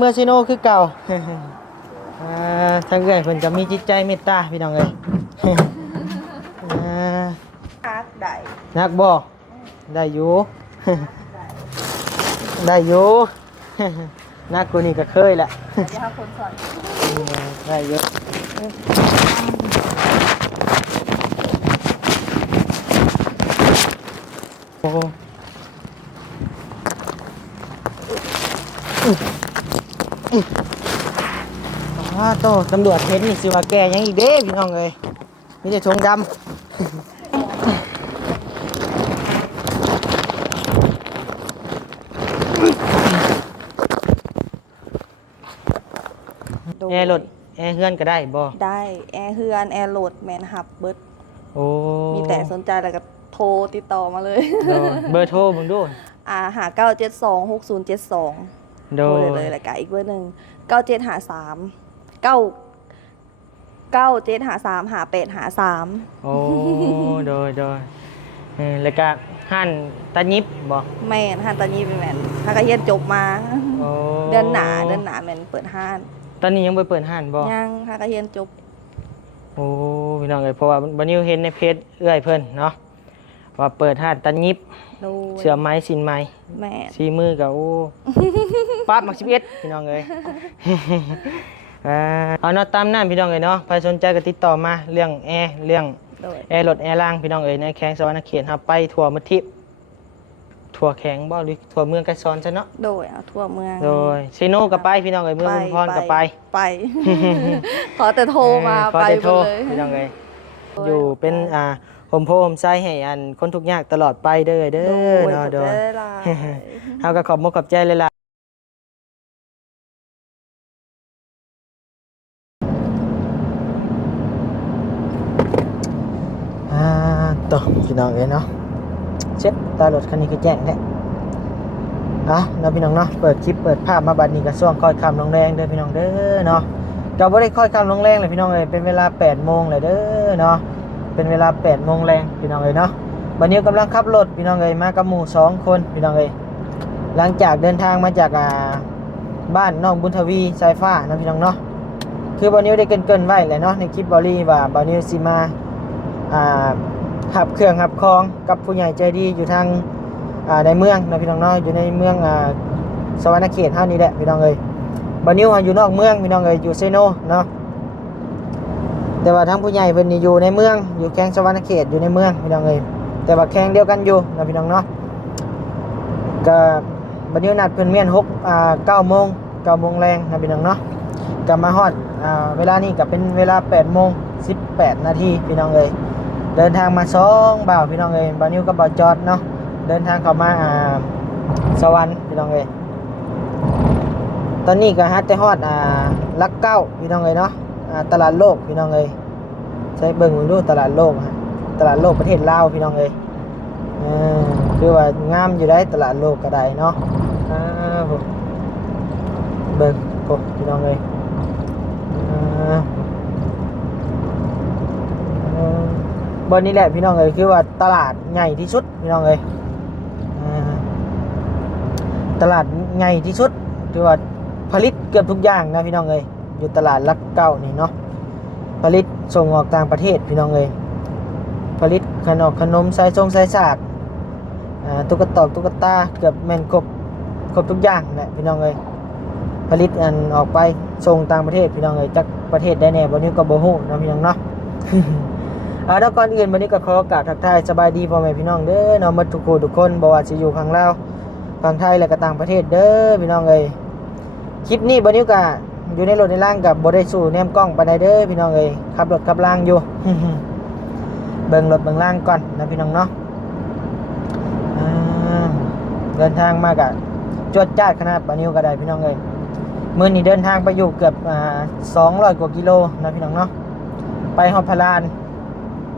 เมื่อซิโนคือเก่าทางเอื้อยเพิ่นจะมีจิตใจเมตตาพี่น้องเอ้ยฮักได้นักบ่ได้อยู่ได้อยู่นักกูนี่ก็เคยแหละเดี๋ยวหาคนสอนได้เยอะโอ้โตตำรวจเห็นนี่สิว่าแกยังอีกเด้พี่น้องเอ้ยมีแต่ธงดำแอร์รถแอร์เฮือนก็ได้บ่ได้แอร์เฮือนแอร์โหลดแมนฮับเบิร์ดโอ้มีแต่สนใจแล้วก็โทรติดต่อมาเลยเบอร์โทรมึงดูหา9726072โดโทรเลยแล้วก็อีกเบอร์หนึ่ง9753 9753 5853โอ้โดยแล้วก็หั่นตายิบบ่แม่นห้านตอนนี้เป็นแม่นถ้าก็เรียนจบมาเดือนหนาแม่นเปิดห้านตอนนี้ยังบ่เปิดห้านบ่ยังถ้าก็เรียนจบโอ้พี่น้องเอ้ยเพราะว่าบัดนี้เห็นในเพจเอื้อยเพิ่นเนาะว่าเปิดห้านตายิบเสื้อไม้สินไม้แม่สีมือก็โอ้ปั๊บมัก11พี่น้องเอ้ยเอาเนาะตามนั้นพี่น้องเอ้ยเนาะใครสนใจก็ติดต่อมาเรื่องแอร์เรื่องแอร์รถแอร์ล่างพี่น้องเอ๋ยในแข้งสวรรค์เขตครับไปทั่วมทิพทั่วแข้งบ่หรือทั่วเมืองไกลซ้อนซะเนาะโดยเอาทั่วเมืองโดยซีโนก็ไปพี่น้องเอ๋ยเมืองอุมพรก็ไปขอแต่โทรมาไปเลยพี่น้องเอ๋ยอยู่เป็นโฮมโพมไซให้อันคนทุกข์ยากตลอดไปเด้อเนาะโดยเฮาก็ขอบมุกขอบใจเลยล่ะต่อพี่น้องเอ๋ยเนาะเช็ดตารถคันนี้ก็แจ้งแท้เราพี่น้องเนาะเปิดคลิปเปิดภาพมาบัดนี้ก็ช่วงค่อยค่ำลงแรงเด้อพี่น้องเด้อเนาะก็บ่ได้ค่อยค่ำลงแรงเลยพี่น้องเอ้ยเป็นเวลา 8 โมงเลยเด้อเนาะเป็นเวลา 8 โมงแรงพี่น้องเอ้ยเนาะบัดนี้กำลังขับรถพี่น้องเอ้ยมากับหมู่2คนพี่น้องเอ้ยหลังจากเดินทางมาจากบ้านน้องบุญทวีสายฟ้านะพี่น้องเนาะคือบ่าวนิวได้เกริ่นไว้แหละเนาะในคลิปบอลี่ว่าบ่าวนิวสิมาหับเครื่องหับคองกับผู้ใหญ่ใจดีอยู่ทางในเมืองนะพี่น้องเนาะอยู่ในเมืองสวรรค์เขตเฮานี่แหละพี่น้องเอ้ยบ่นิวอยู่นอกเมืองพี่น้องเอ้ยอยู่เซโนเนาะแต่ว่าทางผู้ใหญ่เพิ่นนี่อยู่ในเมืองอยู่แข้งสวรรค์เขตอยู่ในเมืองพี่น้องเอ้ยแต่ว่าแข้งเดียวกันอยู่นะพี่น้องเนาะก็บ่นิวนัดเพิ่นเมียน9 โมงแรงนะพี่น้องเนาะก็มาฮอดเวลานี้ก็เป็นเวลา 8 โมง 18 นาทีพี่น้องเอ้ยเดินทางมา2บ่าวพี่น้องเอ้ยบ่นิวกับบ่าวจอดเนาะเดินทางเข้ามาสวรรค์พี่น้องเอ้ยตอนนี้ก็ฮัดแต่ฮอดลักเก้าพี่น้องเอ้ยเนาะตลาดโลกพี่น้องเอ้ยใช้เบิ่งดูตลาดโลกตลาดโลกประเทศลาวพี่น้องเอ้ยคือว่างามอยู่ได้ตลาดโลกก็ได้เนาะเบิ่งพี่น้องเอ้ยบนนี้แหละพี่น้องเอ้ยคือว่าตลาดใหญ่ที่สุดพี่น้องเอ้ยตลาดใหญ่ที่สุดคือว่าผลิตเกือบทุกอย่างนะพี่น้องเอ้ยอยู่ตลาดลักเก้านี่เนาะผลิตส่งออกต่างประเทศพี่น้องเอ้ยผลิตขนมไส้สากตุ๊กตาเกือบแม่นครบทุกอย่างแหละพี่น้องเอ้ยผลิตอันออกไปส่งต่างประเทศพี่น้องเอ้ยจากประเทศได้แน่บ่นี้ก็บ่ฮู้นะพี่น้องเนาะแล้วก่อนอื่นวันนี้ก็ขอกราบทักทายสบายดีพ่อแม่พี่น้องเด้อเนาะหมดทุกคนบ่ว่าสิอยู่ฝั่งลาวฝั่งไทยและก็ต่างประเทศเด้อพี่น้องเอ้ยคลิปนี้บ่นี้ก็อยู่ในรถในล่างกับบ่ได้สู้แนมกล้องปานใดเด้อพี่น้องเอ้ยขับรถขับล่างอยู่ เบิ่งรถเบิ่งล่างก่อนนะพี่น้องเนาะเดินทางมาก็จวดจ้าดขนาดบ่นิ้วก็ได้พี่น้องเอ้ยมื้อนี้เดินทางไปอยู่เกือบ200 กว่ากิโลนะพี่น้องเนาะไปฮอดพะลาน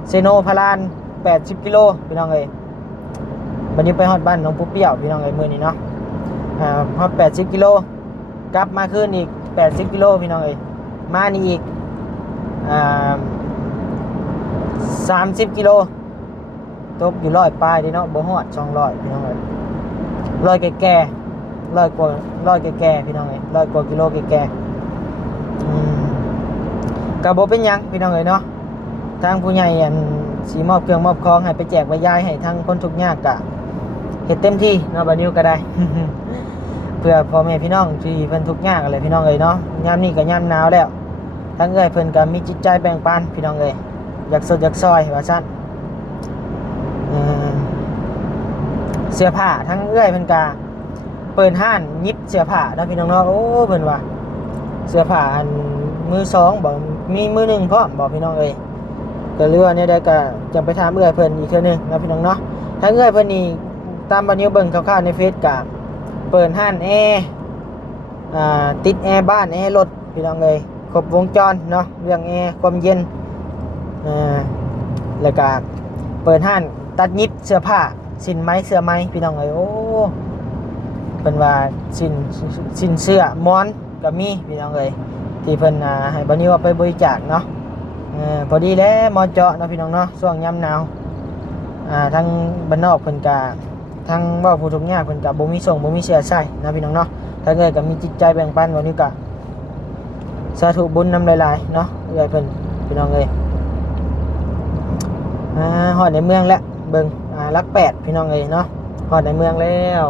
เซโนพะลาน80 กิโลพี่น้องเอ้ยวันนี้ไปฮอดบ้านน้องปุ๊เปี้ยวพี่น้องเอ้ยมื้อนี้เนาะฮอด80 กิโลกลับมาคืนอีก80 กิโลพี่น้องเอ้ยมานี่อีก30 กิโลตกอยู่100ปลายเด้เนาะบ่ฮอด200พี่น้องเอ้ย100แก่ ร้อยแก่ๆพี่น้องเอ้ย100 กว่ากิโลแก่ๆก็บ่เป็นหยังพี่น้องเอ้ยเนาะทางผู้ใหญ่อันสิมอบเครื่องมอบของให้ไปแจกไปยายให้ทางคนทุกข์ยากก็เฮ็ดเต็มที่เนาะบัดนี้ก็ได้ เพื่อพ่อแม่พี่น้องที่เพิ่นทุกข์ยากอะไรพี่น้องเอ้ยเนาะยามนี้ก็ยามหนาวแล้วทั้งเอ้ยเพิ่นก็มีจิตใจแบ่งปันพี่น้องเอ้ยอยากสดอยากซอยว่าซั่นเสื้อผ้าทั้งเอ้ยเพิ่นก็เปิดห้านยิบเสื้อผ้าเนาะพี่น้องเนาะโอ้เพิ่นว่าเสื้อผ้าอันมือสองบ่มีมือหนึ่งพร้อมบ่พี่น้องเอ้ยก็เรือเนี่ยได้ก็จะไปถามเอ้ยเพิ่นอีกเทื่อนึงเนาะพี่น้องเนาะทั้งเอ้ยเพิ่นนี่ตามบัดนี้เบิ่งคร่าวๆในเฟซก็เปิดห้านแอร์ติดแอร์บ้านแอร์รถพี่น้องเอ้ยครบวงจรเนาะเรื่องแอร์ความเย็นแล้วก็เปิดห้านตัดยิบเสื้อผ้าสินไม้เสื้อไม้พี่น้องเอ้ยโอ้เป็นว่าสินเสื้อม้อนก็มีพี่น้องเอ้ยที่เพิ่นให้บัดนี้ว่าไปบริจาคเนาะพอดีแล้วมอเจาะเนาะพี่น้องเนาะช่วงยามหนาวทั้งบ้านนอกเพิ่นก็ทั้งว่าผู้ทุกข์ยากเพิ่นก็บ่มีส่งบ่มีเสื้อใส่นะพี่น้องเนาะถ้าเกิดก็มีจิตใจแบ่งปันวันนี้ก็สาธุบุญนำหลายๆเนาะเอ้ยเพิ่นพี่น้องเอ้ยฮอดในเมืองแล้วเบิ่งลัก8พี่น้องเอ้ยเนาะฮอดในเมืองแล้ว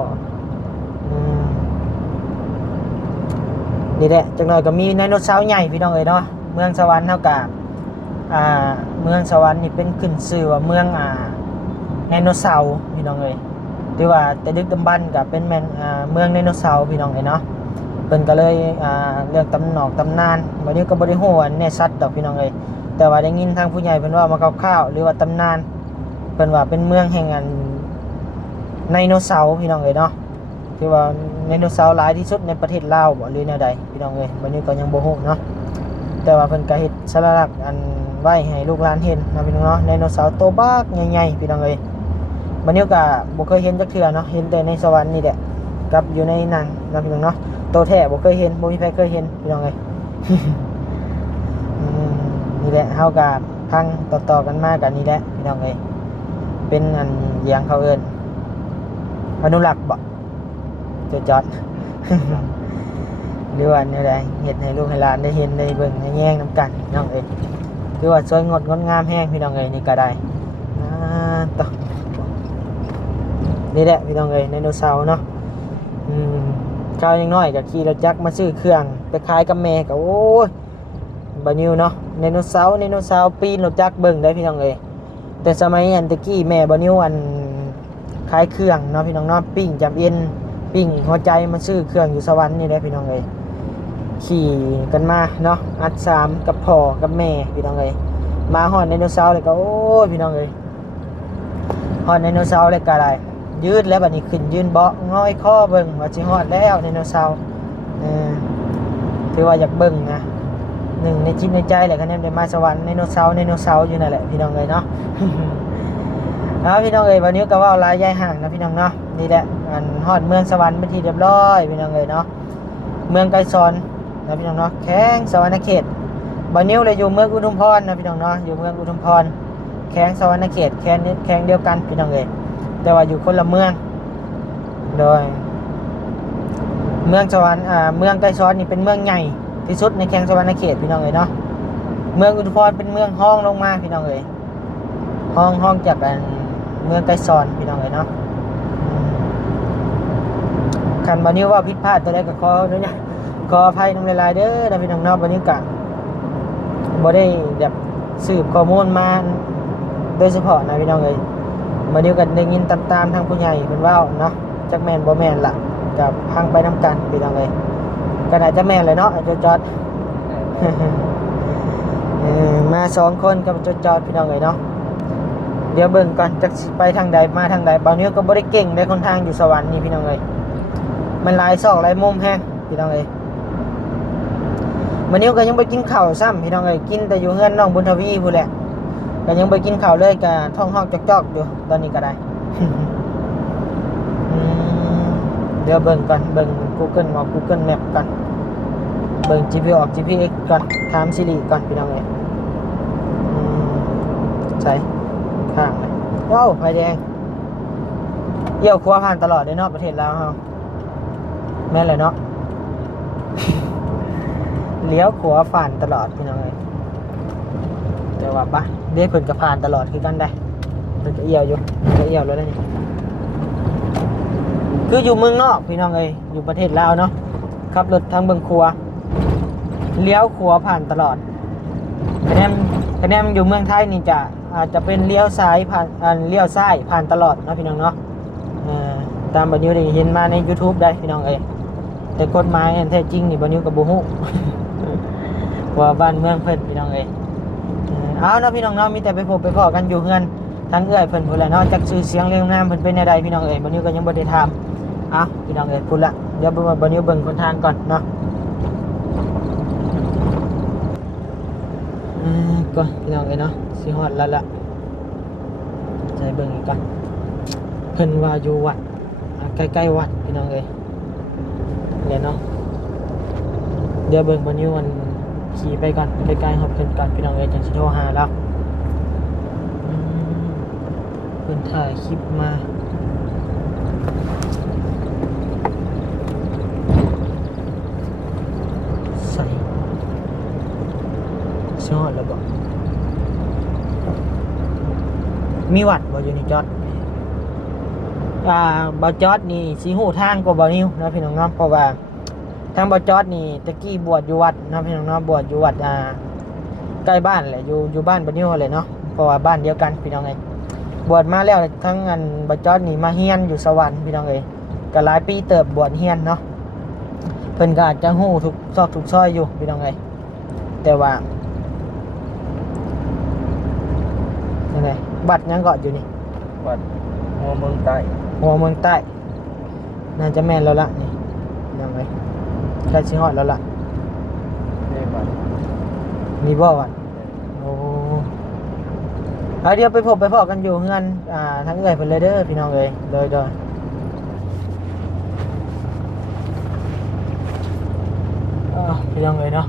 นี่แหละจังหน่อยก็มีไดโนเสาร์ใหญ่พี่น้องเอ้ยเนาะเมืองสวรรค์เฮาก็เมืองสวรรค์นี่เป็นขึ้นชื่อว่าเมืองไดโนเสาร์พี่น้องเอ้ยที่ว่าแต่ดึกดำบรรพ์ก็เป็นเมืองไดโนเสาร์พี่น้องเอ้ยเนาะเพิ่นก็เลยเรื่องตำนานบัดนี้ก็บ่ได้ฮู้ว่าแน่ชัดดอกพี่น้องเอ้ยแต่ว่าได้ยินทางผู้ใหญ่เพิ่นว่ามาคร่าวๆหรือว่าตำนานเพิ่นว่าเป็นเมืองแห่งไดโนเสาร์พี่น้องเอ้ยเนาะที่ว่าไดโนเสาร์หลายที่สุดในประเทศลาวบ่หรือแนวใดพี่น้องเอ้ยบัดนี้ก็ยังบ่ฮู้เนาะแต่ว่าเพิ่นก็เฮ็ดสัญลักษณ์ไว้ให้ลูกหลานเห็นนะพี่น้องเนาะไดโนเสาร์ตัวบักใหญ่ๆพี่น้องเอ้ยบัดนี้ก็บ่เคยเห็นจักเทื่อเนาะเห็นแต่ในสวรรค์นี่แหละกับอยู่ในหนังนะพี่น้องเนาะตัวแท้บ่เคยเห็นบ่มีใครเคยเห็นพี่น้องเอ้ย นี่แหละเฮาก็พังต่อๆกันมากันนี่แหละพี่น้องเอ้ยเป็นเยียงเขาเอิ้นอนุรักษ์บ่จอด หรือว่าแนวใดเฮ็ดให้ลูกให้หลานได้เห็นได้เบิ่งได้แย่งนํกันพี่น้องเอ้ยคือว่าสวยงดงามแฮงพี่น้องเอ้ยนี่ก็ได้ต่อนี่แหละพี่น้องเอ้ยไดโนเสาร์เนาะข้าวยังน้อยก็ขี่รถจักรมาซื้อเครื่องไปขายกับแม่ก็โอ้ยบ่นิวเนาะไดโนเสาร์ปีนรถจักรเบิ่งได้พี่น้องเอ้ยแต่สมัยตะกี้แม่บ่นิวขายเครื่องเนาะพี่น้องเนาะปิ้งจำเอ็นปิ้งหัวใจมาซื้อเครื่องอยู่สวรรค์นี่แหละพี่น้องเอ้ยขี่กันมาเนาะอัด3กับพ่อกับแม่พี่น้องเอ้ยมาฮอดไดโนเสาร์เลยก็โอ้ยพี่น้องเอ้ยฮอดไดโนเสาร์เลยก็ได้ยืดแล้วบัดนี้ขึ้นยืนเบาะง่อยคอเบิ่งว่าสิฮอดแล้วไดโนเสาร์ถือว่าอยากเบิ่งนะหนึ่งในจิตในใจแหละคะแนนได้มาสวรรค์ไดโนเสาร์อยู่นั่นแหละพี่น้องเอ้ยเนาะ พี่น้องเอ้ยวันนี้ก็ว่าลายยายห่างนะพี่น้องเนาะนี่แหละฮอดเมืองสวรรค์เป็นที่เรียบร้อยพี่น้องเอ้ยเนาะเมืองไกรสอนนะพี่น้องเนาะแข้งสวรรณเขตบัดนี้เลยอยู่เมืองอุทุมพรนะพี่น้องเนาะอยู่เมืองอุทุมพรแข้งสวรรณเขตแข้งเดียวกันพี่น้องเอ้ยแต่ว่าอยู่คนละเมืองโดยเมืองสวรรค์เมืองไกรสอนนี่เป็นเมืองใหญ่ที่สุดในแข้งสวรรณเขตพี่น้องเอ้ยเนาะเมืองอุทุมพรเป็นเมืองห้องลงมาพี่น้องเอ้ยห้องจากเมืองไกรสอนพี่น้องเอ้ยเนาะคันบัดนี้ว่าผิดพลาดตัวใดก็ขอด้วยนะขออภัยน้ำลายๆเด้อนะพี่น้องเนาะบัดนี้ก็บ่ได้แบบสืบข้อมูลมาโดยเฉพาะนะพี่น้องเอ้ยบัดนี้ก็ได้ยินตามๆทางผู้ใหญ่เพิ่นเว้าเนาะจักแม่นบ่แม่นล่ะก็พังไปนํกันพี่น้องเอ้ยก็น่าจะแม่นเลยเนาะจอด มา2คนกับจอดพี่น้องเอ้ยเนาะเดี๋ยวเบิ่งก่อนจักสิไปทางใดมาทางใดบางนี้ก็บ่ได้เก่งได้คนทางอยู่สวรรค์นี่พี่น้องเอ้ยมันหลายซอกหลายมุมแฮงพี่น้องเอ้ยมื้อนี้ก็ยังบ่กินข้าวซ้ำพี่น้องเอ้ยกินแต่อยู่เฮือนน้องบุญทวีพู้นแหละก็ยังบ่กินข้าวเลยก็ท้องฮอกจอกๆอยู่ตอนนี้ก็ได้ เดี๋ยวเบิ่งก่อนเบิ่ง Google Map ก่อนเบิ่ง GPS ก่อนถาม Siri ก่อนพี่น้องเอ้ยใช่ข้างเลยว้าวไฟแดงเยี่ยวครัวผ่านตลอดในนอกประเทศลาวเฮา แม่นเลยเนาะ เลี้ยวขวาผ่านตลอดพี่น้องเอ้ยแต่ว่าปะเดี๋ยวเพิ่นก็ผ่านตลอดคือกันได้เพิ่นก็เอี่ยวอยู่ก็เอี่ยวแล้วนี่คืออยู่เมืองนอกพี่น้องเอ้ยอยู่ประเทศลาวเนาะขับรถทางเบิ่งครัวเลี้ยวขวาผ่านตลอดคะแนนอยู่เมืองไทยนี่จะอาจจะเป็นเลี้ยวซ้ายผ่านเลี้ยวซ้ายผ่านตลอดเนาะพี่น้องเนาะตามบัดนี้ได้เห็นมาใน YouTube ได้พี่น้องเอ้ยแต่กฎหมายอันแท้จริงนี่บัดนี้ก็บ่ฮู้ ว่าบ้านเมืองเพิ่นพี่น้องเอ้ยเอาเนาะพี่น้องเนาะมีแต่ไปพบไปพ้อกันอยู่เฮือนทั้งเอื้อยเพิ่นพุ่นแหละเนาะจักชื่อเสียงเรียงนามเพิ่นเป็นแนวใดพี่น้องเอ้ยบัดนี้ก็ยังบ่ได้ถามเอาพี่น้องเอ้ยพุ่นละเดี๋ยวบัดนี้เบิ่งคนทางก่อนเนาะก่อนพี่น้องเอ้ยเนาะสิฮอดแล้วล่ะใจเบิ่งอีกก่อนเพิ่นว่าอยู่วัดใกล้ๆวัดพี่น้องเอ้ยเนี่ยเนาะเดี๋ยวเบิ่งบัดนี้วันขี่ไปก่อนใกล้ๆฮอดเพิ่นก่อนพี่น้องเอ้ยจังสิโทรหาแล้วเพิ่นถ่ายคลิปมาใส่สิฮอดแล้วบ่มีวัดบ่อยู่นี่จอดบ่จอดนี่สิฮู้ทางกว่าบ่นิวนะพี่น้องเนาะเพราะว่าทางบ่จอดนี่ตะกี้บวชอยู่วัดนะพี่น้องเนาะบวชอยู่วัดใกล้บ้านแหละอยู่บ้านบ่นิวเลยเนาะเพราะว่าบ้านเดียวกันพี่น้องเอ้ยบวชมาแล้วทั้งอันบ่จอดนี่มาเฮียนอยู่สวรรค์พี่น้องเอ้ยก็หลายปีเติบบวชเฮียนเนาะเพิ่นก็อาจจะฮู้ทุกซอกทุกซอยอยู่พี่น้องเอ้ยแต่ว่าจังได๋บัดยังเกาะอยู่นี่ วัดหัวเมืองใต้ หัวเมืองใต้น่าจะแม่นแล้วล่ะนี่ยังไงใกล้ชิฮอดแล้วล่ะ ในวัด มีบ่วัดโอ้เอาเดี๋ยวไปพบไปพอกันอยู่เฮือนทั้งเอื้อยเพิ่นเลยเด้อพี่น้องเอ้ยเด้อพี่น้องเอ้ยเนาะ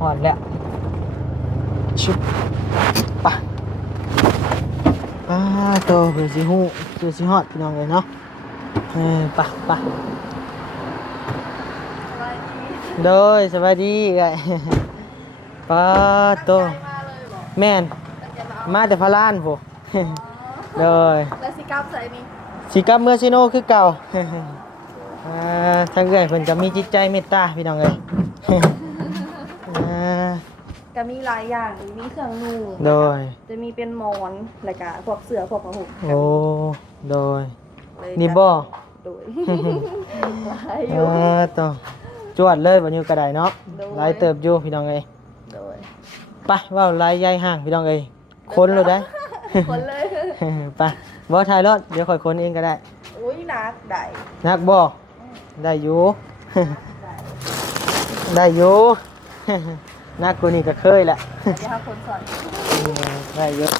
ฮอดแล้วชุบไปโตเพิ่นสิฮู้เพิ่นสิฮอดพี่น้องเอ้ยเนาะไปโดยสวัสดีไงป้าโตแม่นมาแต่พารานผู้ โดย แล้วสิกลับใส่นี่ สิกลับเมื่อซิโนคือเก่า ทางเอื้อยเพิ่นจะมีจิตใจเมตตาพี่น้องเอ้ย ก็มีหลายอย่างมีเครื่องนุ่ง โดย จะมีเป็นหมอนแล้วก็พวกเสื้อพวกผ้าห่ม โอ้โดย เลย นี่บ่ โดยหลายอยู่ ต่อจวดเลยวันนี้ก็ได้เนาะ โดย หลายเติบอยู่พี่น้องเอ้ย โดย ไปว่าหลายใหญ่ห่างพี่น้องเอ้ยคนเลยได้ คนเลย ไปบ่ถ่ายรถเดี๋ยวค่อยคนเองก็ได้ อุ้ยนักได้ นักบ่ได้อยู่ ได้อยู่ นักกูนี่ก็เคยแหละ เดี๋ยวหาคนสอน ได้เยอะ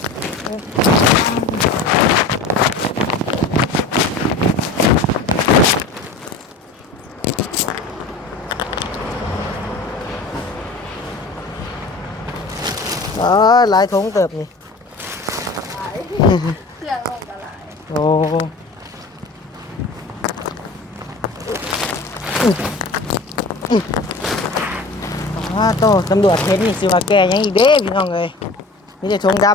หลายทงเติบนี่ หลายเครื่องลงก็หลาย โอ้โตตำรวจเห็นนี่สิว่าแกยังอีกเด้พี่น้องเอ้ยมีแต่ทงดำ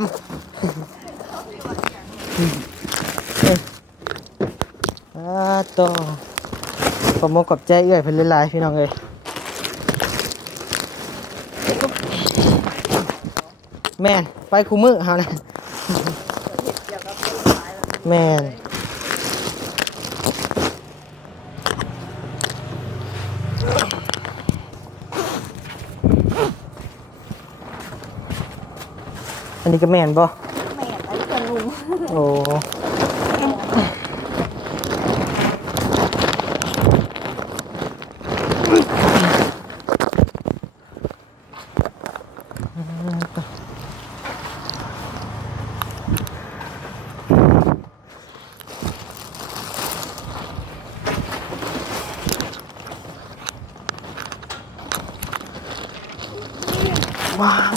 โตขอบมกขอบใจเอื้อยเพิ่นหลายๆพี่น้องเอ้ยแม่นไปคู่มือเฮานะ เกี่ยวกับต้นไม้แล้ว แม่นอันนี้ก็แม่นบ่ แม่ไอ้เครื่องนุ่ง โอ้ว้าว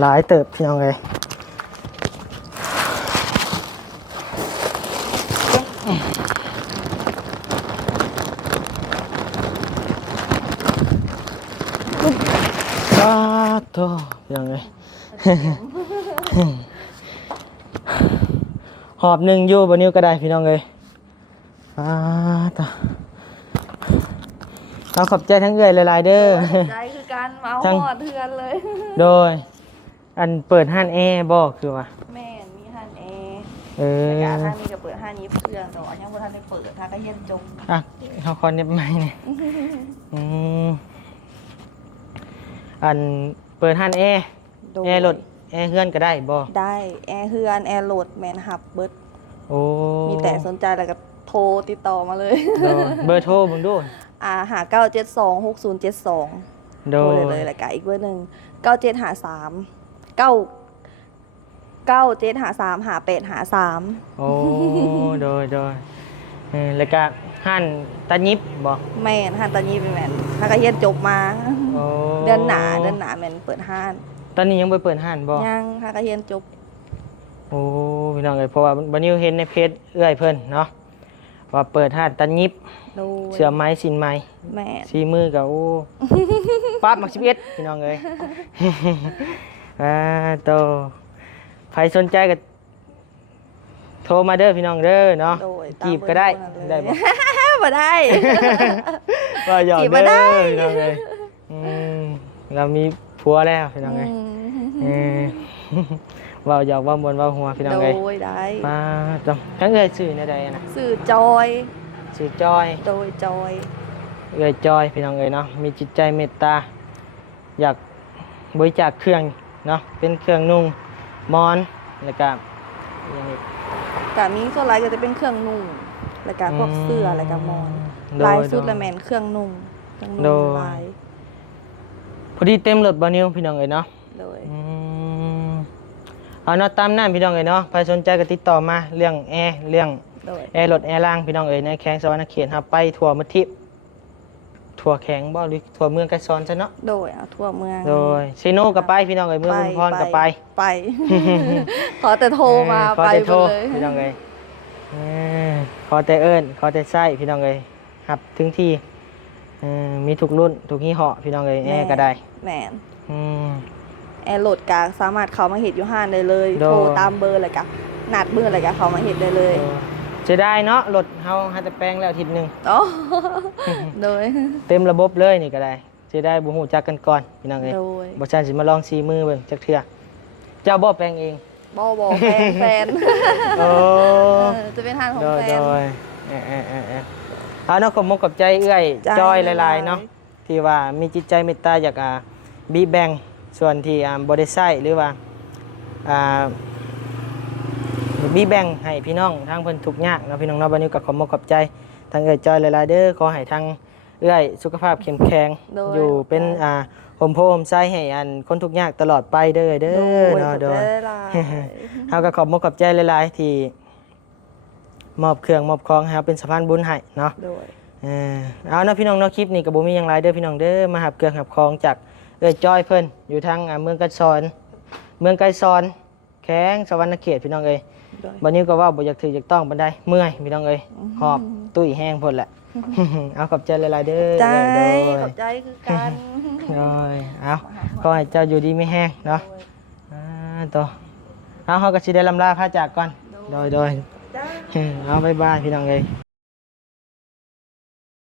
หลายเติบพี่น้องเลย ว้าโตยังไง หอบหนึ่งอยู่บนนิ้วก็ได้พี่น้องเลยว้าโตเราขอบใจทั้งเอื้อยหลายๆเด้อ ใจคือการเมาหอดเทือนเลย โดยอันเปิดห้านแอร์บ่คือว่า แม่นมีฮันแอร์ เออ แต่การทางนี้ก็เปิดฮันนี้เพื่อนแต่ว่ายังบ่ทันได้เปิดทางก็เย็นจบ อ่ะเขาคอนเน็บไหมเนี่ยอืมอันเปิดห้านแอร์ โดย แอร์รถแอร์เฮือนก็ได้บ่ ได้แอร์เฮือนแอร์โหลดแมนฮับเบิด โอ้ มีแต่สนใจแล้วก็โทรติดต่อมาเลย โดยเบอร์โทรเบิ่งดู หา9726072 โด โทร ย เลยแล้วก็อีกเบอร์หนึง9753 9753 โอ้โดยแล้วก็ห้านตายิบบ่ แม่นฮันตอนนี้เป็นแม่นถ้าก็เรียนจบมา โอ้ เดือนหน้าแม่นเปิดห้าน ตอนนี้ยังบ่เปิดห้านบ่ ยังถ้าก็เรียนจบ โอ้พี่น้องเอ้ยเพราะว่าบัดนี้เห็นในเพจเอื้อยเพิ่นเนาะว่าเปิดห้านตายิบ โดย เสื้อไม้สินไม้ แม่น สีมือกับโอ้ ปั๊บมัก11พี่น้องเอ้ย โตใครสนใจก็โทรมาเด้อพี่น้องเด้อเนาะ โดย จีบก็ได้ ได้ ได้บ่ บ่ได้ ว่าหยอก จีบ เด้ บ่ได้ อพี่น้องเอ้ยอืมเรามีผัวแล้วพี่น้องเอ้ยเออ ว่าหยอกว่ามวนว่าหัวพี่น้อง โด เอ้ย ยได้ ป้าจ้องทั้งเอ้ยชื่อในใดนะ สื่อจอย ชื่อจอย โดยจอย เอ้ยจอยพี่น้องเอ้ยเนาะมีจิตใจเมตตาอยากบริจาคเครื่องเนาะเป็นเครื่องนุ่งมอนแล้วก็อย่างนี้ แต่มีส่วนหลายก็จะเป็นเครื่องนุ่งแล้วก็พวกเสื้อแล้วก็มอน โดย ลายสุดละแมนเครื่องนุ่งเครื่อง โด นุ่ ย งลาย พอดีเต็มรถบานิวพี่น้องเอ้ยเนาะ โดย เอาเนาะตามนั้นพี่น้องเอ้ยเนาะใครสนใจก็ติดต่อมาเรื่องแอร์เรื่อง โดย แอร์รถแอร์ล่างพี่น้องเอ้ยในแข้งสวรรณเขตครับไปทั่วมทิพทั่วแข้งบ่หรือทั่วเมืองไกลซอนซะเนาะ โดยเอาทั่วเมือง โดยเซโนก็ไปพี่น้องเอ้ยเมืองอุมพรก็ไป ไป ขอแต่โทรมา ขอ ไป แต่ หม โทร ดเลย พี่น้องเอ้ยขอแต่เอิ้นขอแต่ใส่พี่น้องเอ้ยครับถึงที่มีทุกรุ่นทุกยี่ห้อพี่น้องเอ้ยแอร์ก็ได้ แมน อืม แอร์โหลดกาสามารถเข้ามาเห็ดอยู่ห้านได้เลย โดย โทรตามเบอร์เลยกะนัดเบอร์เลยกะเข้ามาเห็ดได้เลย จะได้เนาะรถเฮาหาแต่แปลงแล้วอาทิตย์หนึง โอ้ โดย เต็มระบบเลยนี่ก็ได้จะได้บ่ฮู้จักกันก่อนพี่น้องเอ้ย โดย บ่ซั่นสิมาลองซีมือเบิ่งจักเทื่อเจ้าบ่แปลงเอง บแฟน โอ้ จะเป็นทางของ โดย แฟ โด น ยเอาเนาะขอบมกขอบใจเอื้อย ใจ จอย ห ห ลา ลาย ยๆเนาะที่ว่ามีจิตใจเมตตาอยากบีแบ่งส่วนที่บ่ได้ใช้หรือว่าบีแบ่งให้พี่น้องทางเพิ่นทุกข์ยากเนาะพี่น้องเนาะบัดนี้ก็ขอบมกขอบใจทางเอื้อยจอยหลายๆเด้อขอให้ทางเอื้อยสุขภาพเข้มแข็ง โดย อยู่เป็นโฮมโพมไซให้คนทุกข์ยากตลอดไปเด้อเด้อเนาะโดย หลาย เฮาก็ขอบมกขอบใจหลายๆที่มอบเครื่องมอบของให้เฮาเป็นสะพานบุญให้เนาะ โดย เอาเนาะพี่น้องเนาะคลิปนี้ก็บ่มีหยังหลายเด้อพี่น้องเด้อมาหับเครื่องหับของจากเอ้ยจ้อยเพิ่นอยู่ทางเมืองไกรซอนแข้งสวรรณเขตพี่น้องเอ้ย โดย บัดนี้ก็ว่าบ่อยากถืออยากต้องบันไดเมื่อยพี่น้องเอ้ยหอบตุ้ยแห้งพุ่นแหละ เอาขอบใจหลายๆเด้อ ใจ เด้อ ขอบใจคือกัน โดยเอาขอให้เจ้าอยู่ดีไม่แห้งเนาะต่อเอาเฮาก็สิได้ลำลาพระจากก่อนโดย จ้า เอาบ๊ายบายพี่น้องเอ้ย